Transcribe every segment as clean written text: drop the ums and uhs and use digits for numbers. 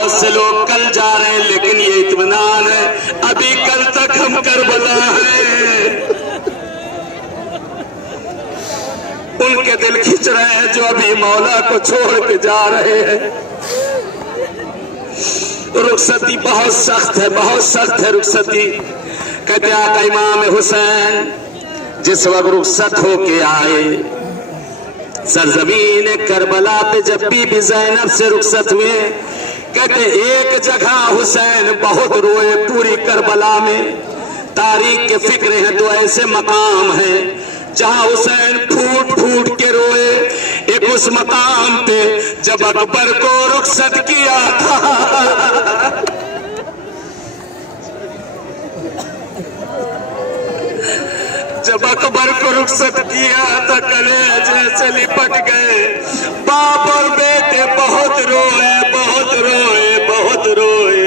बहुत से लोग कल जा रहे हैं, लेकिन ये इत्मीनान है अभी कल तक हम करबला हैं। उनके दिल खिंच रहे हैं जो अभी मौला को छोड़ के जा रहे हैं। रुखसती बहुत सख्त है, बहुत सख्त है रुखसती। कहते आका इमाम हुसैन जिस वक्त रुखसत होके आए सरजमीन करबला पे, जब भी ज़ैनब से रुखसत हुए, कहते एक जगह हुसैन बहुत रोए पूरी करबला में। तारीख के फिक्र हैं तो ऐसे मकाम है जहां हुसैन फूट फूट के रोए। एक उस मकाम पे जब अकबर को रुखसत किया था, जब अकबर को रुखसत किया था कलेजे से लिपट गए। बाप और बेटे बहुत रोए, बहुत रोए, बहुत रोए।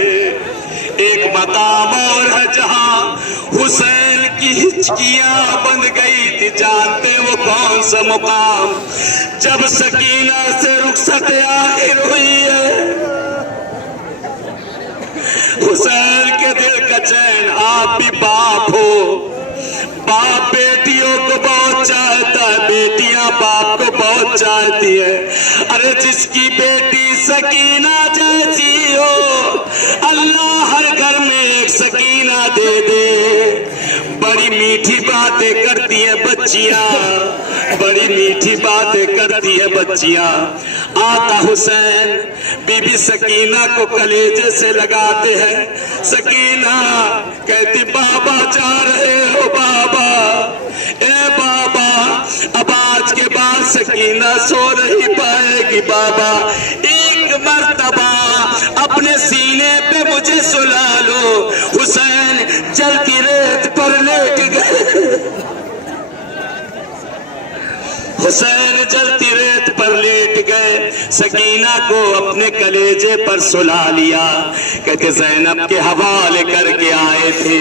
एक मकाम और है जहां हुसैन की हिचकियां बंद गई थी, जानते वो कौन सा मुकाम? जब सकीना से रुखसत आखिर हुई है, हुसैन के दिल का चैन। आप भी बाप हो, बाप बेटियों को बहुत चाहता है, बेटियां बाप को बहुत चाहती है। अरे जिसकी बेटी सकीना जैसी हो, अल्लाह हर घर में एक सकीना दे दे। बड़ी मीठी बातें करती है बच्चियां, बड़ी मीठी बातें करती है बच्चियां। आका हुसैन बीबी सकीना को कलेजे से लगाते हैं। सकीना कहती बाबा जा रहे हो बाबा, ए बाबा। अब आज के बाद सकीना सो नहीं पाएगी बाबा, एक मर्तबा अपने सीने पे मुझे सुला लो। हुसैन जलती रेत पर लेट गए, हुसैन जलती रेत पर लेट गए। सकीना को अपने कलेजे पर सुला लिया। कहते ज़ैनब के हवाले करके आए थे,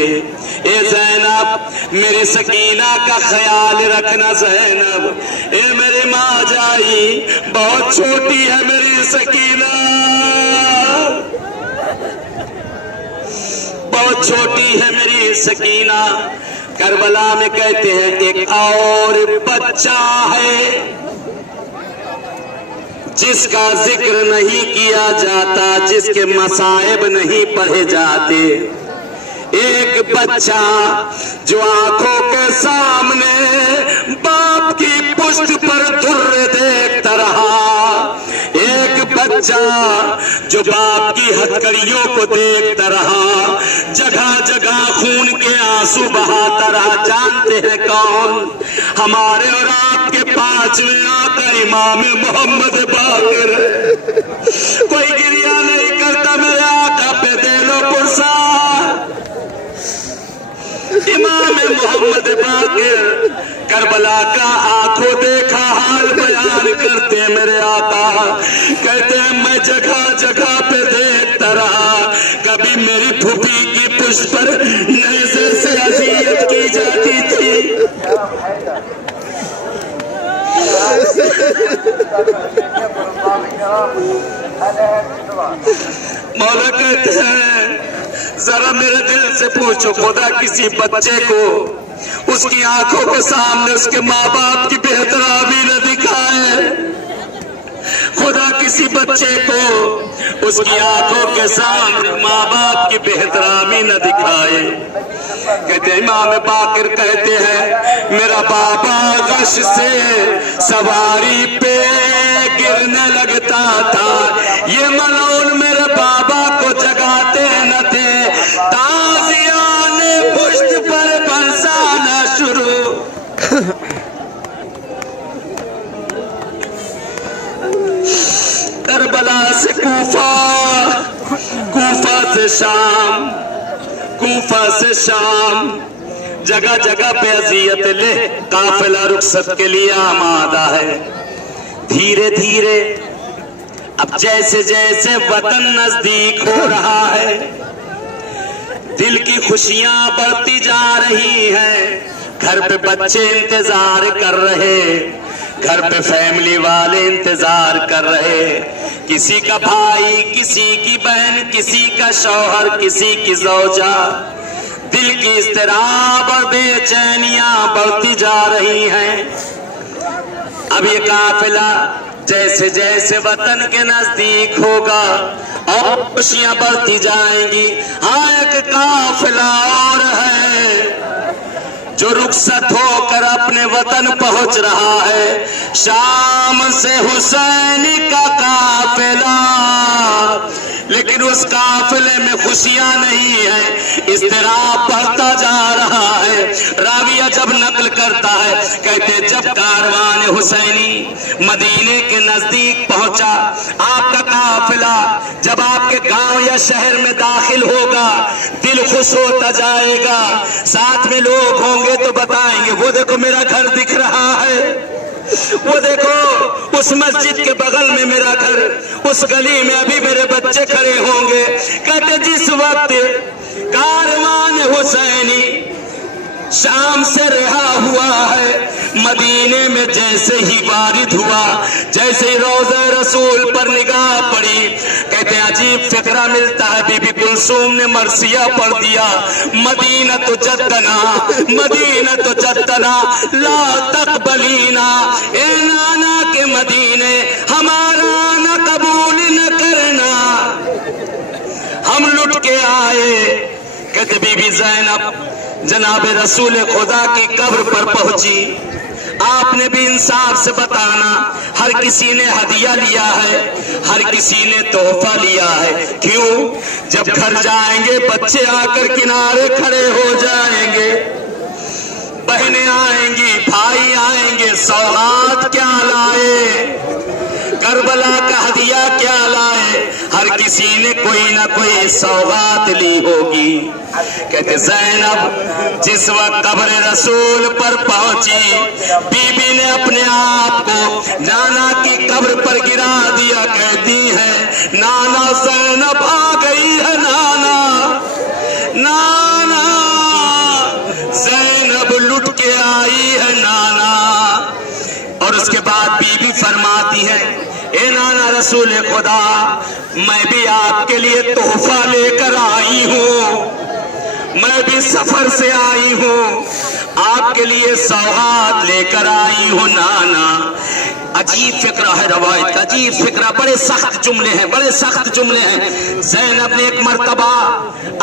ए ज़ैनब मेरी सकीना का ख्याल रखना ज़ैनब। ए मेरी माँ जाई, बहुत छोटी है मेरी सकीना, बहुत छोटी है मेरी सकीना। करबला में कहते हैं एक और बच्चा है जिसका जिक्र नहीं किया जाता, जिसके मसाइब नहीं पढ़े जाते। एक बच्चा जो आंखों के सामने बाप की पुष्ट पर धुर्रे देखता रहा, एक बच्चा जो बाप की हथकड़ियों को देखता रहा, जगह जगह खून के आंसू बहाता रहा। जानते हैं कौन? हमारे और आपके पांचवें आका इमाम मोहम्मद बाकर। कोई गिरिया नहीं करता मेरे आका पे, दे लो पुरस्कार। इमाम मोहम्मद बाकर करबला का आंखों देखा हाल बयान करते हैं मेरे आका। कहते हैं मैं जगह जगह पे देखता रहा, कभी मेरी फूफी की पुष्प पर नजर से अजियत की जाती थी। मौला कहते हैं जरा मेरे दिल से पूछो, खुदा किसी बच्चे को उसकी आंखों के सामने उसके माँ बाप की बेहतरामी न दिखाए? खुदा किसी बच्चे को उसकी आंखों के सामने माँ बाप की बेहतरामी न दिखाए। कहते इमाम बाकर कहते हैं मेरा बाबा गश से सवारी पे गिरने लगता था, ये मलौन मेरे बाबा को जगाते न थे। ताजियान पुष्ट पर बरसाना शुरू। करबला से कूफा, कूफा से शाम, कूफा से शाम, जगह जगह पे अजियत ले काफिला रुखसत के लिए आमादा है। धीरे धीरे अब जैसे जैसे वतन नजदीक हो रहा है, दिल की खुशियां बढ़ती जा रही हैं। घर पे बच्चे इंतजार कर रहे, گھر پہ فیملی والے انتظار کر رہے، کسی کا بھائی، کسی کی بہن، کسی کا شوہر، کسی کی زوجہ. دل کی اضطراب اور بے چینیاں بڑھتی جا رہی ہیں. اب یہ قافلہ جیسے جیسے وطن کے نزدیک ہوگا اور خوشیاں بڑھتی جائیں گی. ہاں ایک قافلہ اور ہے جو رخصت ہو کر اپنے وطن پہنچ رہا ہے. شام سے حسین کا قافلہ، لیکن اس قافلے میں خوشیاں نہیں ہیں، اضطراب بڑھتا جا رہا ہے. راویہ جب نقل کرتا ہے کہتے جب کاروان حسینی مدینے کے نزدیک پہنچا، آپ کا قافلہ جب آپ کے گاؤں یا شہر میں داخل ہوگا دل خوش ہوتا جائے گا. ساتھ میں لوگ ہوں گے تو بتائیں گے وہ دیکھو میرا گھر دکھ رہا ہے، وہ دیکھو اس مسجد کے بغل میں میرا گھر، اس گلی میں ابھی میرے بچے کھڑے ہوں گے. کہتے جس وقت کاروان حسینی شام سے رہا ہوا ہے، مدینے میں جیسے ہی وارد ہوا، جیسے ہی روضہ رسول پر نگاہ پڑی، کہتے عجیب فکرہ ملتا ہے. بی بی کلثوم نے مرثیہ پڑھ دیا، مدینہ تو جدنا، مدینہ تو جدنا لا تقبلینا، اے نانا کے مدینے ہمارا نہ قبول نہ کرنا، ہم لٹ کے آئے. کہتے بی بی زینب جناب رسول خدا کی قبر پر پہنچی. آپ نے بھی انصاف سے بتانا، ہر کسی نے ہدیہ لیا ہے، ہر کسی نے تحفہ لیا ہے. کیوں؟ جب گھر جائیں گے بچے آ کر کنارے کھڑے ہو جائیں گے، بہنیں آئیں گی، بھائی آئیں گے، سوغات کیا لائے، کربلا کا ہدیہ کیا لائے، ہر کسی نے کوئی نہ کوئی سوغات لی ہوگی. کہتے زینب جس وقت قبر رسول پر پہنچی، بی بی نے اپنے آپ کو نانا کی قبر پر گرا دیا. کہتی ہے نانا زینب آ گئی ہے، نانا نانا زینب لٹ کے آئی ہے نانا. اور اس کے بعد بی بی فرماتی ہے اے نانا رسول خدا، میں بھی آپ کے لیے تحفہ لے کر آئی ہوں، میں بھی سفر سے آئی ہوں، آپ کے لیے سوغات لے کر آئی ہوں نانا. عجیب فکرہ ہے روایت کا، عجیب فکرہ، بڑے سخت جملے ہیں، بڑے سخت جملے ہیں. زینب نے ایک مرتبہ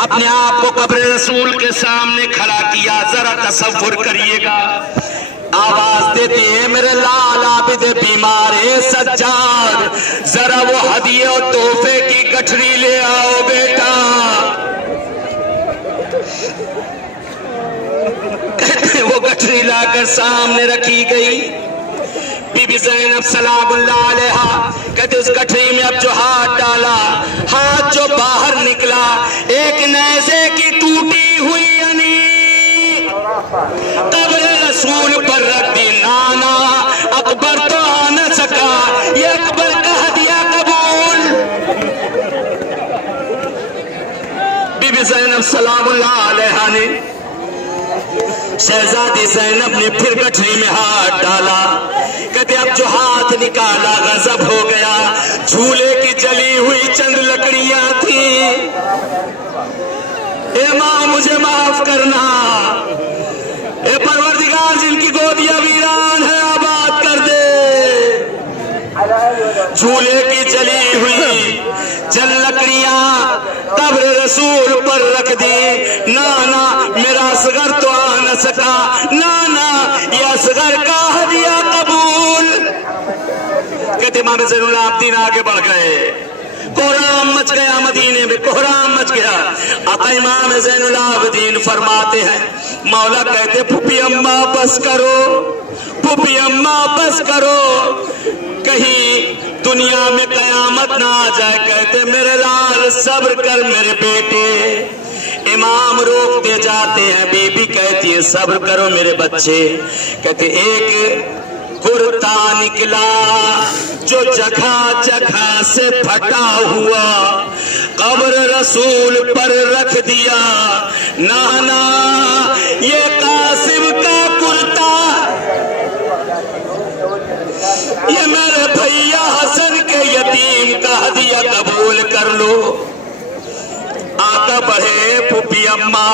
اپنے آپ کو قبر رسول کے سامنے کھڑا کیا. ذرا تصور کریے گا، آواز دیتی ہے میرے لال عابد بیمار سجاد، ذرا وہ ہدیے اور تحفے کی گٹھری لے آؤ بیٹا. وہ گٹھری لا کر سامنے رکھی گئی. بی بی زینب سلام اللہ علیہا کہتے اس گٹھری میں اب جو ہاتھ ڈالا، ہاتھ جو باہر نکلا ایک نیزے کی ٹوٹی ہوئی یعنی قبر رسول پر رکھ دی. نانا اکبر تو آ نہ سکا، یہ اکبر کا ہدیہ قبول. بی بی زینب سلام اللہ علیہا نے، شہزادی زینب نے پھر گٹھری میں ہاتھ ڈالا. کہتے اب جو ہاتھ نکالا غضب ہو گیا. جھولے کی جلی ہوئی چند لکڑیاں تھیں. اے ماں مجھے معاف کرنا، اے پروردگار جن کی گودیاں ویران ہے آباد کر دے. جھولے کی جلی ہوئی چند لکڑیاں قبر رسول پر رکھ دی. نانا میرا اصغر تو آ نہ سکا، نانا یہ اصغر کا ہدیہ قبول. کہتے امام زین العابدین آگے بڑھ گئے. کوہرام مچ گیا مدینے میں، کوہرام مچ گیا. آقا امام زین العابدین فرماتے ہیں مولا کہتے پھوپھی اماں بس کرو، پھوپھی اماں بس کرو، کہیں دنیا میں قیامت نہ آ جائے. کہتے میرے لال صبر کر میرے بیٹے. امام روکتے جاتے ہیں، بی بی کہتی ہے صبر کرو میرے بچے. کہتے ایک کرتا نکلا جو جگہ جگہ سے پھٹا ہوا، قبر رسول پر رکھ دیا. نانا یہ قاسم کا کرتا लो। आका बढ़े फूफी अम्मा,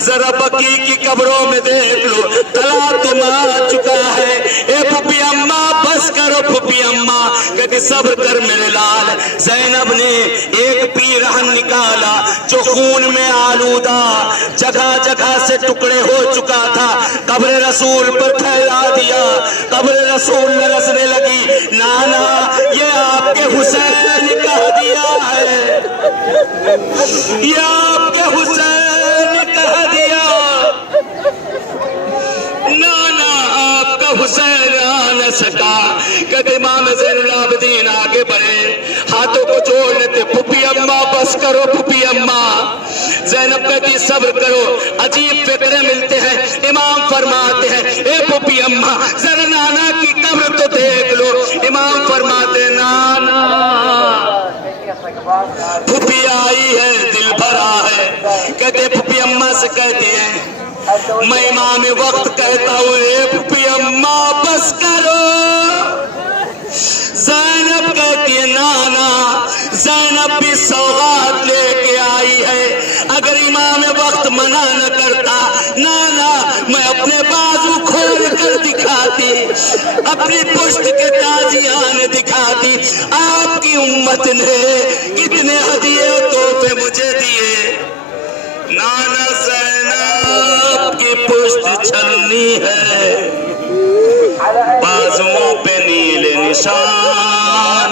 जरा बकी की कब्रों में देख लो, तला तुम आ चुका है। ए फूफी अम्मा बस करो फूफी अम्मा, कहती सब्र कर मेरे लाल। ज़ैनब ने एक पीरहन निकाला जो खून में आलूदा, जगह जगह से टुकड़े हो चुका था, कब्र रसूल पर फैला दिया। कब्र रसूल लरसने लगी। नाना ये आपके हुसैन कह दिया है, ये आपके हुसैन कह दिया। नाना आपका हुसैन आ न सका। कहते इमाम ज़ैनुल आबिदीन आगे बढ़े, हाथों को जोड़ लेते, फूफी अम्मा बस करो फूफी अम्मा। ज़ैनब कहती सब्र करो। अजीब फिक्रे मिलते हैं। इमाम फरमाते हैं ए फूफी अम्मा जरा नाना की कब्र तो देख लो। इमाम फरमाते नाना फूफी आई है, दिल भरा है। कहते फूफी अम्मा से कहते हैं मैं इमाम वक्त कहता हूँ ए फूफी अम्मा बस करो। ज़ैनब कहती है नाना, ज़ैनब भी सौगात लेके आई है, अगर इमाम वक्त मना न करता नाना मैं अपने बाजू खोल कर दिखाती, अपनी पुष्ट के ताजियान दिखाती। आपकी उम्मत ने कितने हदिये तोहफे मुझे दिए। नाना ज़ैनब की पुष्ट छलनी है, बाजुओं पे नीले निशान।